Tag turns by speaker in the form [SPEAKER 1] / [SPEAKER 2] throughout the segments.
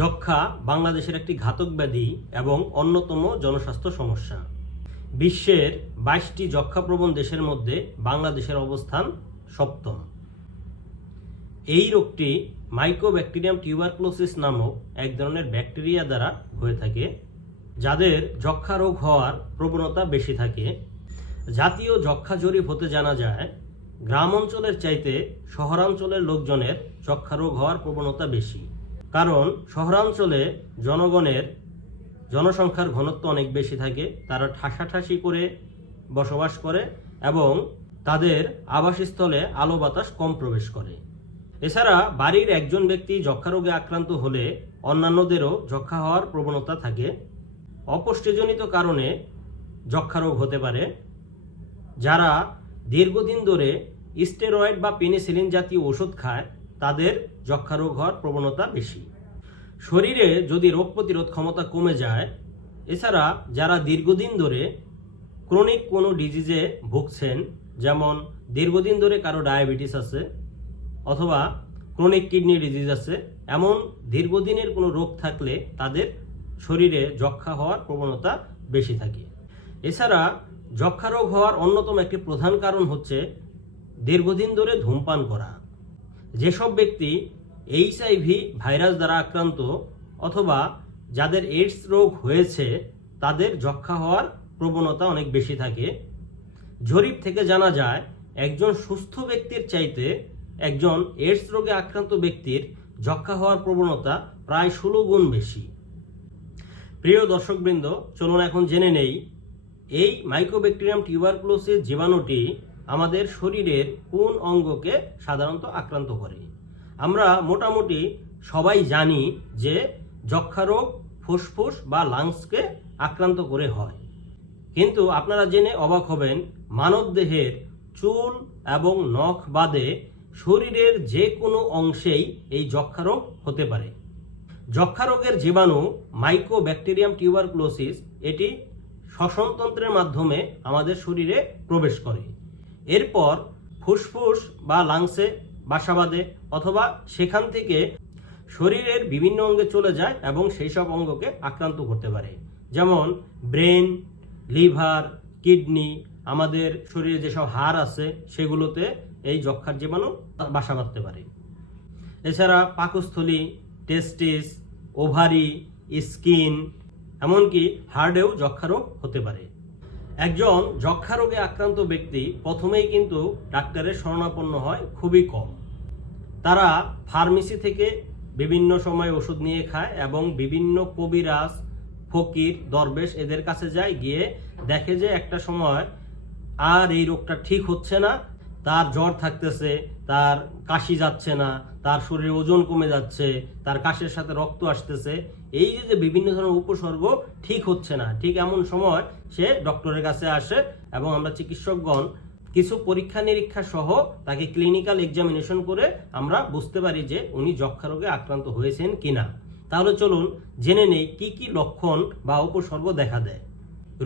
[SPEAKER 1] যক্ষা বাংলাদেশের একটি ঘাতক ব্যাধি এবং অন্যতম জনস্বাস্থ্য সমস্যা। বিশ্বের বাইশটি যক্ষাপ্রবণ দেশের মধ্যে বাংলাদেশের অবস্থান সপ্তম। এই রোগটি মাইকোব্যাকটেরিয়াম টিউবারক্লোসিস নামক এক ধরনের ব্যাকটেরিয়া দ্বারা হয়ে থাকে, যাদের যক্ষা রোগ হওয়ার প্রবণতা বেশি থাকে। জাতীয় যক্ষা জরিপ হতে জানা যায়, গ্রাম অঞ্চলের চাইতে শহরাঞ্চলের লোকজনের যক্ষা রোগ হওয়ার প্রবণতা বেশি। কারণ শহরাঞ্চলে জনগণের জনসংখ্যার ঘনত্ব অনেক বেশি থাকে, তারা ঠাসাঠাসি করে বসবাস করে এবং তাদের আবাসস্থলে আলো বাতাস কম প্রবেশ করে। এছাড়া বাড়ির একজন ব্যক্তি যক্ষা রোগে আক্রান্ত হলে অন্যান্যদেরও যক্ষা হওয়ার প্রবণতা থাকে। অপুষ্টিজনিত কারণে যক্ষা রোগ হতে পারে, যারা দীর্ঘদিন ধরে স্টেরয়েড বা পেনিসিলিন জাতীয় ওষুধ খায় তাদের যক্ষা রোগ হওয়ার প্রবণতা বেশি। শরীরে যদি রোগ প্রতিরোধ ক্ষমতা কমে যায়, এছাড়া যারা দীর্ঘদিন ধরে ক্রনিক কোনো ডিজিজে ভুগছেন, যেমন দীর্ঘদিন ধরে কারও ডায়াবেটিস আছে অথবা ক্রনিক কিডনি ডিজিজ আছে, এমন দীর্ঘদিনের কোনো রোগ থাকলে তাদের শরীরে যক্ষা হওয়ার প্রবণতা বেশি থাকে। এছাড়া যক্ষা রোগ হওয়ার অন্যতম একটি প্রধান কারণ হচ্ছে দীর্ঘদিন ধরে ধূমপান করা। যেসব ব্যক্তি এইচআইভি ভাইরাস দ্বারা আক্রান্ত অথবা যাদের এইডস রোগ হয়েছে, তাদের যক্ষা হওয়ার প্রবণতা অনেক বেশি থাকে। জরিপ থেকে জানা যায়, একজন সুস্থ ব্যক্তির চাইতে একজন এইডস রোগে আক্রান্ত ব্যক্তির যক্ষা হওয়ার প্রবণতা প্রায় ষোলো গুণ বেশি। প্রিয় দর্শকবৃন্দ, চলুন এখন জেনে নেই, এই মাইক্রোব্যাকটেরিয়াম টিউবারকুলোসিস জীবাণুটি আমাদের শরীরের কোন অঙ্গকে সাধারণত আক্রান্ত করে। আমরা মোটামুটি সবাই জানি যে যক্ষা রোগ ফুসফুস বা লাংসকে আক্রান্ত করে হয়। কিন্তু আপনারা জেনে অবাক হবেন মানব দেহের চুল এবং নখ বাদে শরীরের যে কোনো অংশেই এই যক্ষা রোগ হতে পারে। যক্ষা রোগের জীবাণু মাইক্রোব্যাকটেরিয়াম টিউবারকুলোসিস এটি শ্বসনতন্ত্রের মাধ্যমে আমাদের শরীরে প্রবেশ করে। এরপর ফুসফুস বা লাংসে বাসা বাঁধে অথবা সেখান থেকে শরীরের বিভিন্ন অঙ্গে চলে যায় এবং সেই সব অঙ্গকে আক্রান্ত করতে পারে। যেমন ব্রেন, লিভার, কিডনি, আমাদের শরীরে যেসব হাড় আছে সেগুলোতে এই যক্ষার জীবাণু বাসা বাঁধতে পারে। এছাড়া পাকস্থলী টেস্টিস ওভারি স্কিন এমনকি হার্টেও যক্ষা রোগ হতে পারে। একজন যক্ষা রোগে আক্রান্ত ব্যক্তি প্রথমেই কিন্তু ডাক্তারের শরণাপন্ন হয় খুবই কম। তারা ফার্মেসি থেকে বিভিন্ন সময় ওষুধ নিয়ে খায় এবং বিভিন্ন কবিরাজ, ফকির, দরবেশ এদের কাছে যায়, গিয়ে দেখে যে একটা সময় আর এই রোগটা ঠিক হচ্ছে না তার জ্বর থাকতেছে, তার কাশি যাচ্ছে না, তার শরীরে ওজন কমে যাচ্ছে, তার কাশের সাথে রক্ত আসতেছে, এই যে বিভিন্ন ধরনের উপসর্গ ঠিক হচ্ছে না, ঠিক এমন সময় সে ডক্টরের কাছে আসে এবং আমরা চিকিৎসকগণ কিছু পরীক্ষা নিরীক্ষা সহ তাকে ক্লিনিক্যাল এক্সামিনেশন করে আমরা বুঝতে পারি যে উনি যক্ষা রোগে আক্রান্ত হয়েছেন কিনা। তাহলে চলুন জেনে নেই কি কি লক্ষণ বা উপসর্গ দেখা দেয়।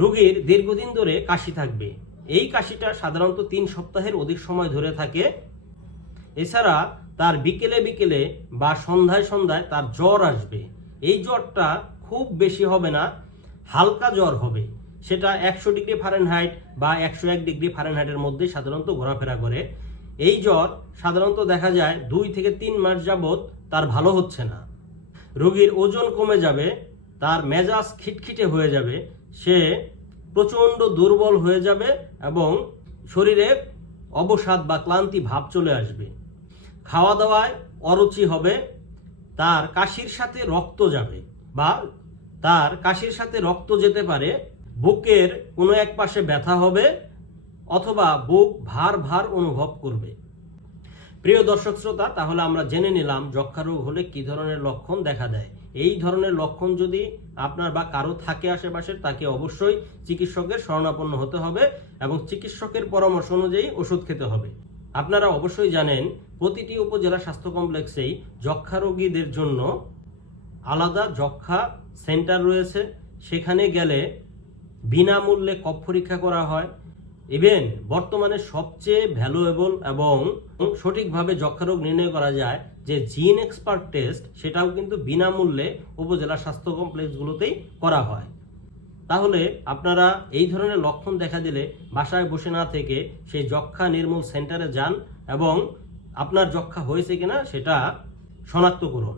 [SPEAKER 1] রোগীর দীর্ঘদিন ধরে কাশি থাকবে এই কাশিটা সাধারণত তিন সপ্তাহের অধিক সময় ধরে থাকে। এছাড়া তার বিকেলে বিকেলে বা সন্ধ্যায় সন্ধ্যায় তার জ্বর আসবে। এই জ্বরটা খুব বেশি হবে না, হালকা জ্বর হবে। সেটা একশো ডিগ্রি ফারেনহাইট বা একশো এক ডিগ্রি ফারেনহাইটের মধ্যে সাধারণত ঘোরাফেরা করে। এই জ্বর সাধারণত দেখা যায় দুই থেকে তিন মাস যাবৎ তার ভালো হচ্ছে না। রোগীর ওজন কমে যাবে, তার মেজাজ খিটখিটে হয়ে যাবে, সে প্রচণ্ড দুর্বল হয়ে যাবে এবং শরীরে অবসাদ বা ক্লান্তি ভাব চলে আসবে। খাওয়া দাওয়ায় অরুচি হবে, তার কাশির সাথে রক্ত যাবে বা তার কাশির সাথে রক্ত যেতে পারে, বুকের কোনো এক পাশে ব্যথা হবে অথবা বুক ভার ভার অনুভব করবে। প্রিয় দর্শক শ্রোতা, তাহলে আমরা জেনে নিলাম যক্ষা রোগ হলে কি ধরনের লক্ষণ দেখা দেয়। এই ধরনের লক্ষণ যদি আপনার বা কারও থাকে আশেপাশে তাকে অবশ্যই চিকিৎসকের শরণাপন্ন হতে হবে এবং চিকিৎসকের পরামর্শ অনুযায়ী ওষুধ খেতে হবে। আপনারা অবশ্যই জানেন, প্রতিটি উপজেলা স্বাস্থ্য কমপ্লেক্সেই যক্ষা রোগীদের জন্য আলাদা যক্ষা সেন্টার রয়েছে। সেখানে গেলে বিনামূল্যে কফ পরীক্ষা করা হয়। ইভেন বর্তমানে সবচেয়ে ভ্যালুয়েবল এবং সঠিকভাবে যক্ষা রোগ নির্ণয় করা যায় যে জিন এক্সপার্ট টেস্ট সেটাও কিন্তু বিনামূল্যে উপজেলা স্বাস্থ্য কমপ্লেক্সগুলোতেই করা হয়। তাহলে আপনারা এই ধরনের লক্ষণ দেখা দিলে বাসায় বসে না থেকে সেই যক্ষা নির্মূল সেন্টারে যান এবং আপনার যক্ষা হয়েছে কিনা সেটা শনাক্ত করুন।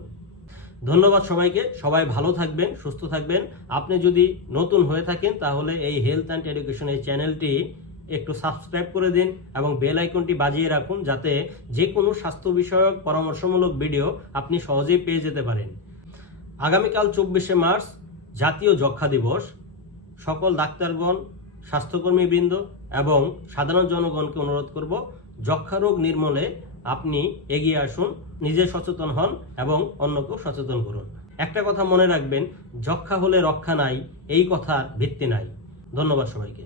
[SPEAKER 1] ধন্যবাদ সবাইকে, সবাই ভালো থাকবেন, সুস্থ থাকবেন। আপনি যদি নতুন হয়ে থাকেন তাহলে এই হেলথ অ্যান্ড এডুকেশন এই চ্যানেলটি একটু সাবস্ক্রাইব করে দিন এবং বেল আইকনটি বাজিয়ে রাখুন যাতে যে কোনো স্বাস্থ্য বিষয়ক পরামর্শমূলক ভিডিও আপনি সহজেই পেয়ে যেতে পারেন। আগামীকাল চব্বিশে মার্চ, জাতীয় যক্ষা দিবস। সকল ডাক্তারগণ, স্বাস্থ্যকর্মীবৃন্দ এবং সাধারণ জনগণকে অনুরোধ করব যক্ষা রোগ নির্মূলে আপনি এগিয়ে আসুন, নিজে সচেতন হন এবং অন্যকেও সচেতন করুন। একটা কথা মনে রাখবেন যক্ষা হলে রক্ষা নাই, এই কথার ভিত্তি নাই। ধন্যবাদ সবাইকে।